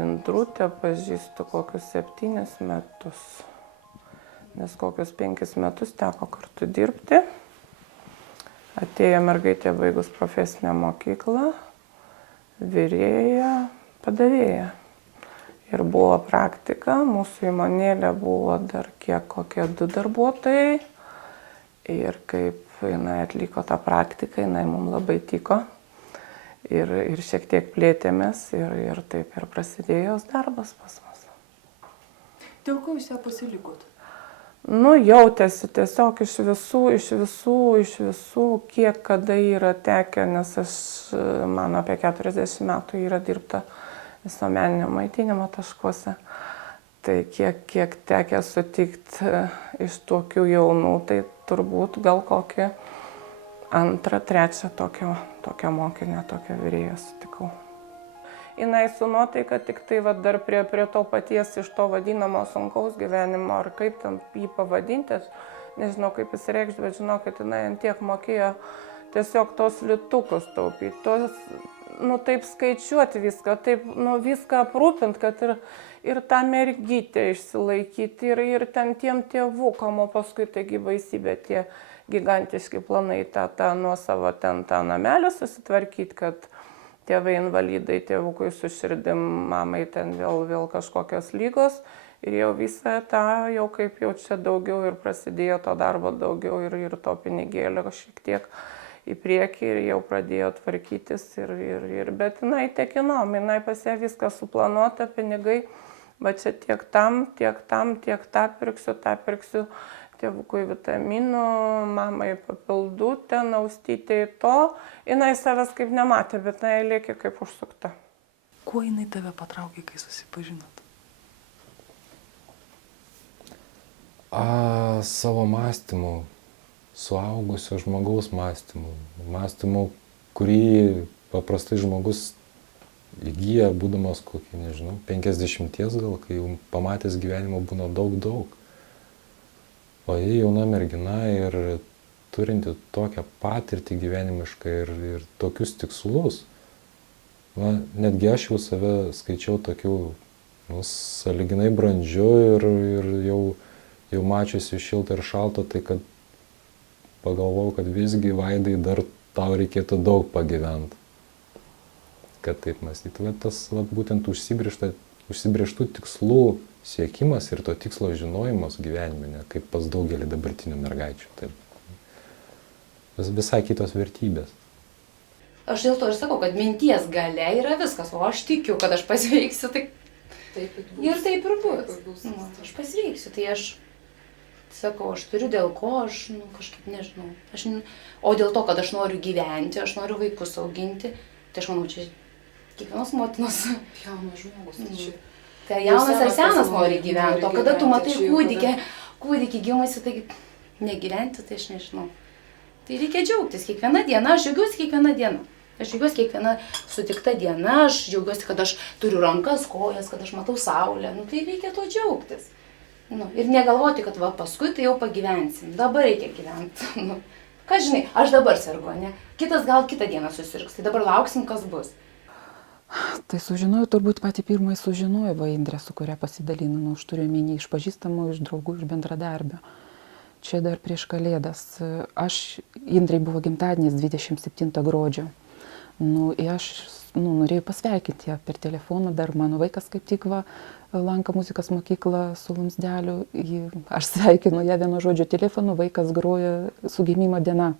Indrutę pažįstu kokius 7 metus, nes kokius 5 metus teko kartu dirbti. Atėjo mergaitė baigus profesinę mokyklą, virėja, padavėja. Ir buvo praktika, mūsų įmonėlė buvo dar kokie 2 darbuotojai. Ir kaip jinai atliko tą praktiką, jinai mums labai tiko. Ir šiek tiek plėtėmės ir taip ir prasidėjo jos darbas pas mus. Dėl ko jūs ją pasilikot? Nu, jautėsi tiesiog iš visų, kiek kada yra tekę, nes mano apie 40 metų yra dirbta visuomeninio maitinimo taškuose. Tai kiek tekę sutikti iš tokių jaunų, tai turbūt gal kokį 2, 3 tokio mokinio, tokio virėjo sutikau. Jinai su nuotaika tik tai dar prie to paties iš to vadinamo sunkaus gyvenimo, ar kaip ten jį pavadinti, aš nežinau kaip jis reikš, bet žinau, kad jinai ant tiek mokėjo tiesiog tos litukus taupyti, taip skaičiuoti viską, taip viską aprūpinti, kad ir tą mergytę išsilaikyti, ir ten tiem tėvukam, o paskui taigi baisybė tie gigantiški planai tą nuo savo ten tą namelį susitvarkyti, kad tėvai invalidai, tėvukui su širdim, mamai ten vėl kažkokios lygos. Ir jau visą tą, jau kaip jau čia daugiau ir prasidėjo to darbo daugiau ir to pinigėlio šiek tiek į priekį ir jau pradėjo tvarkytis. Bet jinai tekinom, jinai pas ją viskas suplanuota, pinigai, bet čia tiek tam, tiek tą pirksiu. Tėvukui vitaminų, mamai papildų, ten austytė to. Jinai savęs kaip nematė, bet jinai lėkė kaip užsukta. Kuo jinai tave patraukė, kai susipažinot? Savo mąstymu, suaugusio žmogaus mąstymu. Mąstymu, kurį paprastai žmogus įgyja, būdamas kokį, 50 gal, kai jau pamatęs gyvenimo būna daug. O jie jauna mergina ir turinti tokią patirtį gyvenimišką ir tokius tikslus. Netgi aš jau save skaičiau tokių sąlyginai brandžiu ir jau mačiusi šiltą ir šaltą, tai kad pagalvojau, kad visgi Vaidai dar tau reikėtų daug pagyventi. Kad taip mąstyti. Tas būtent užsibrėžtų tikslų siekimas ir to tikslo žinojimas gyvenime, kaip pas daugelį dabartinių mergaičių. Taip. Visai kitos vertybės. Aš dėl to ir sakau, kad minties galia yra viskas, o aš tikiu, kad aš pasveiksiu, tai Taip ir bus. ir taip ir bus. Aš pasveiksiu, tai aš sakau, aš turiu dėl ko, aš kažkaip nežinau. O dėl to, kad aš noriu gyventi, aš noriu vaikus auginti, tai aš manau, čia kiekvienos motinos Jaunas žmogus. Tai jaunas ar senas nori gyventi, o kada tu matai kūdikį gimusi, tai negyventi, tai aš nežinau. Tai reikia džiaugtis kiekvieną dieną, aš džiaugiuosi kiekvieną dieną. Aš džiaugiuosi kiekvieną sutikta diena, aš džiaugiuosi, kad aš turiu rankas, kojas, kad aš matau saulę, tai reikia to džiaugtis. Ir negalvoti, kad paskui tai jau pagyvensim, dabar reikia gyventi. Ką žinai, aš dabar sergu, ne? Kitas gal kitą dieną susirgs, tai dabar lauksim, kas bus. Tai sužinojau, turbūt patį pirmąjį sužinojau va Indrę, su kuria pasidalinu, aš turiu omeny iš pažįstamų, iš draugų, iš bendradarbio. Čia dar prieš Kalėdas. Indrei buvo gimtadienis 27 gruodžio. Ir aš norėjau pasveikinti ją per telefoną, dar mano vaikas kaip tik lanko muzikos mokyklą su Lamsdeliu. Aš sveikinu ją vienu žodžiu telefonu, vaikas groja su gimimo diena.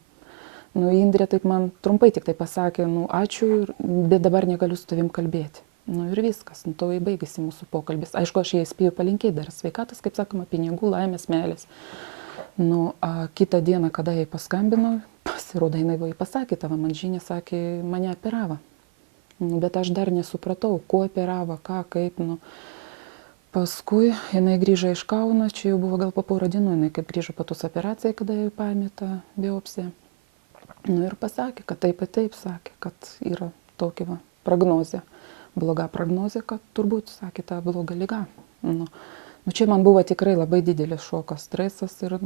Indrė taip man trumpai tik tai pasakė, ačiū, bet dabar negaliu su tavim kalbėti. Ir viskas, to baigėsi mūsų pokalbis. Aišku, aš jai spėjau palinkėti dar sveikatos, kaip sakoma, pinigų, laimės, meilės. Kitą dieną, kada jai paskambino, pasirodo, jinai pasakė, tavo man žinia, sakė, mane operavo. Bet aš dar nesupratau, kuo operavo, ką, kaip. Paskui jinai grįžo iš Kauno, čia jau buvo gal po porą dienų, jinai kaip grįžo po tos operacijai, kada jai paėmė tą biopsiją. Ir pasakė, kad taip, sakė, kad yra tokia prognozė, bloga prognozė, kad turbūt, sakė, ta bloga liga. Čia man buvo tikrai labai didelis šokas, stresas ir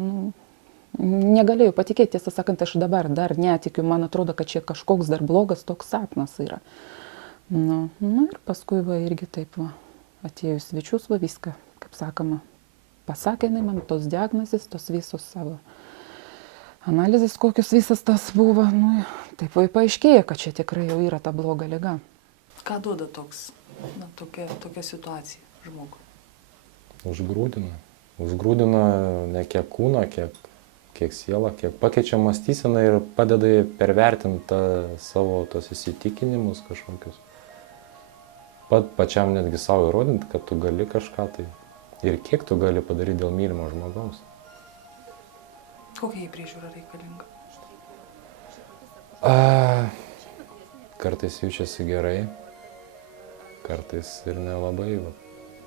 negalėjau patikėti, tiesą sakant, aš dabar dar netikiu, man atrodo, kad čia kažkoks dar blogas toks sapnas yra. Nu ir paskui va irgi taip va, atėjus svečius va viską, kaip sakoma, pasakė jinai man tos diagnozės, tos visos savo analizės, kokios visas tas buvo, nu taip va paaiškėjo, kad čia tikrai jau yra ta bloga liga. Ką duoda tokia situacija žmogui? Užgrūdina ne kiek kūną, kiek sielą, kiek pakeičia mąstyseną ir padeda pervertinti savo tos įsitikinimus kažkokius. Pačiam netgi savo įrodinti, kad tu gali kažką tai ir kiek tu gali padaryti dėl mylimo žmogaus. Kokia jai priežiūra reikalinga? Kartais jaučiasi gerai, kartais ir nelabai.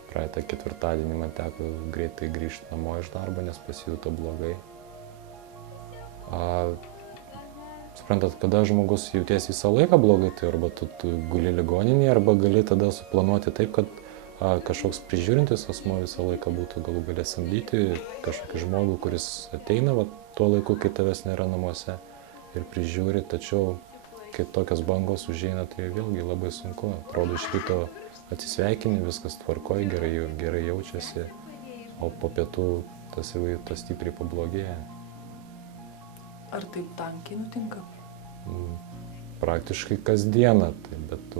Praeitą ketvirtadienį man teko greitai grįžti namo iš darbo, nes pasijuto blogai. Suprantat, kada žmogus jautiesi visą laiką blogai, tai arba tu guli ligoninėje, arba gali tada suplanuoti taip, kad kažkoks prižiūrintis asmo visą laiką būtų, galų galę samdyti kažkokį žmogų, kuris ateina tuo laiku, kai tavęs nėra namuose ir prižiūri, tačiau kai tokios bangos užeina, tai vėlgi labai sunku. Atrodo, iš ryto atsisveikini, viskas tvarkoja, gerai jaučiasi, o po pietų tas stipriai pablogėja. Ar taip tankiai nutinka? Praktiškai kasdieną, bet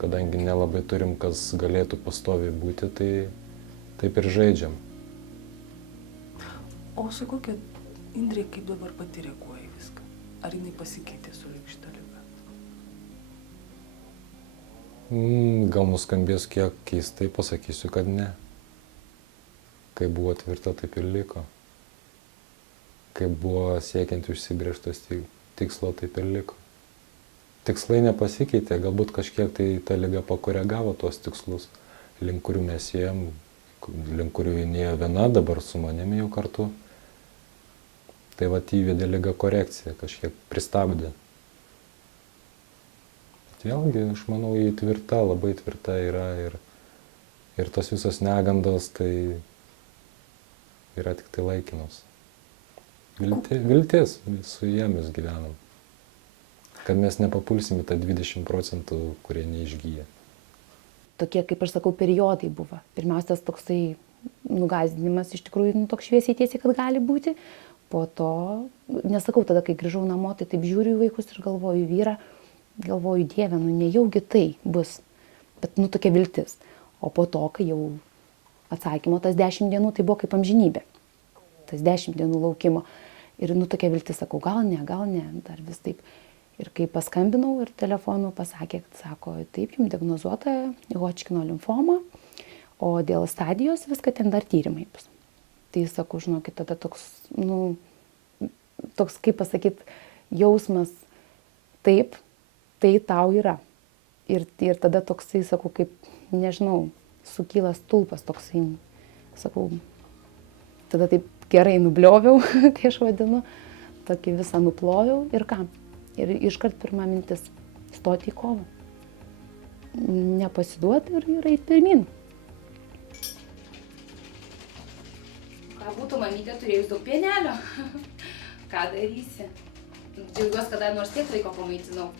kadangi nelabai turim, kas galėtų pastoviai būti, tai taip ir žaidžiam. O su kokia Indrė kaip dabar pati reaguoja į viską? Ar jinai pasikeitė su šitą ligą? Gal nuskambės kiek keistai, pasakysiu, kad ne. Kai buvo tvirta, taip ir liko. Kai buvo siekiant užsibrėžtos tikslo, taip ir liko. Tikslai nepasikeitė, galbūt kažkiek tai ta liga pakoregavo tuos tikslus, link kurių mes ėjom, link kurių jinėjo viena, dabar su manimi jau kartu. Tai įvedė liga korekciją, kažkiek pristabdė. Vėlgi, aš manau, jį tvirta, labai tvirta yra ir tos visos negandos, tai yra tik tai laikinos. Viltis, su jiemis gyvenam. Kad mes nepapulsim į tą 20%, kurie neišgyja. Tokie, kaip aš sakau, periodai buvo. Pirmiausias toksai nugąsdinimas, iš tikrųjų, toks šviesiai tiesiai, kad gali būti. Po to, nesakau, tada, kai grįžau namo, tai taip žiūriu į vaikus ir galvoju į vyrą, galvoju, Dieve, nejaugi tai bus. Bet, tokia viltis. O po to, kai jau atsakymo tas 10 dienų, tai buvo kaip amžinybė. Tas 10 dienų laukimo. Ir, tokia viltis, sakau, gal ne, dar vis taip. Ir kai paskambinau ir telefonu pasakė, kad sako, taip, jums diagnozuota Hodžkino limfoma, o dėl stadijos viską ten dar tyrimai bus. Tai sakau, žinokit, tada toks, kaip pasakyti, jausmas, taip, tai tau yra. Ir tada toksai, sakau, kaip, nežinau, sukyla stulpas toksai, sakau, tada taip gerai nublioviau, kai aš vadinu, tokį visą nuploviau ir ką. Ir iškart pirma mintis - stoti į kovą. Nepasiduoti ir eiti pirmin. Ką būtų mamytė turėjus daug pienelio? Ką darysi? Džiaugiuosi, kada nors tiek laiko pamaitinau.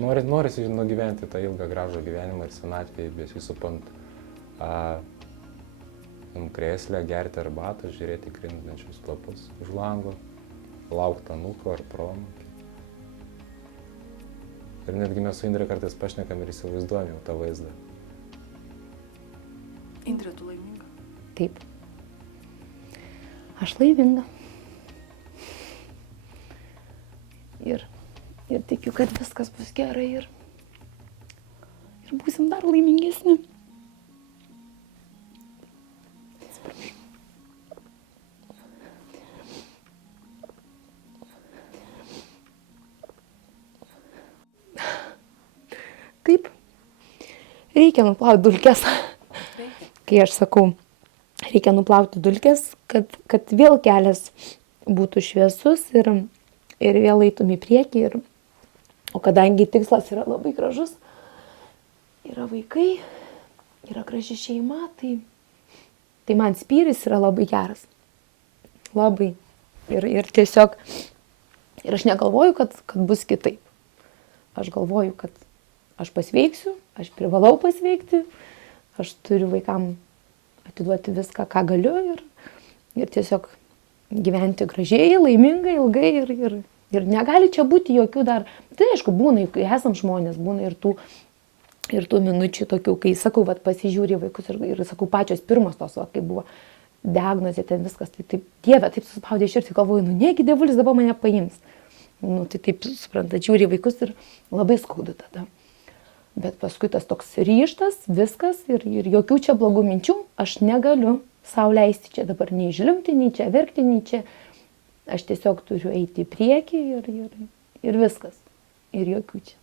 Norisi nugyventi tą ilgą gražų gyvenimą ir senatvėje besisupant krėslę, gerti arbatą, žiūrėti krintančius lapus už lango, laukti anūko ar proanūkio. Ir netgi mes su Indre kartais pašnekam ir įsivaizduojam jau tą vaizdą. Indre, tu laiminga? Taip. Aš laiminga. Ir tikiu, kad viskas bus gerai ir būsim dar laimingesni. Taip, reikia nuplauti dulkes. Kai aš sakau, reikia nuplauti dulkes, kad vėl kelias būtų šviesus ir vėl eitum į priekį. O kadangi tikslas yra labai gražus, yra vaikai, yra graži šeima, tai man spyris yra labai geras. Labai. Ir tiesiog, ir aš negalvoju, kad bus kitaip. Aš galvoju, kad aš pasveiksiu, aš privalau pasveikti, aš turiu vaikam atiduoti viską, ką galiu ir tiesiog gyventi gražiai, laimingai, ilgai ir negali čia būti jokių dar, tai aišku, būna, kai esam žmonės, būna ir tų minučių tokių, kai sakau, vat, pasižiūri vaikus ir sakau, pačios pirmos tos, va, kai buvo diagnozė, ten viskas, tai taip, Dieve, taip suspaudė širdį, galvoju, nu negi dievulis dabar mane paims. Nu, tai taip, suprantat, žiūri vaikus ir labai skaudu tada. Bet paskui tas toks ryžtas, viskas ir jokių čia blogų minčių, aš negaliu sau leisti čia dabar nei žliumbti, nei čia verkti, nei čia. Aš tiesiog turiu eiti į priekį ir viskas. Ir jokių čia.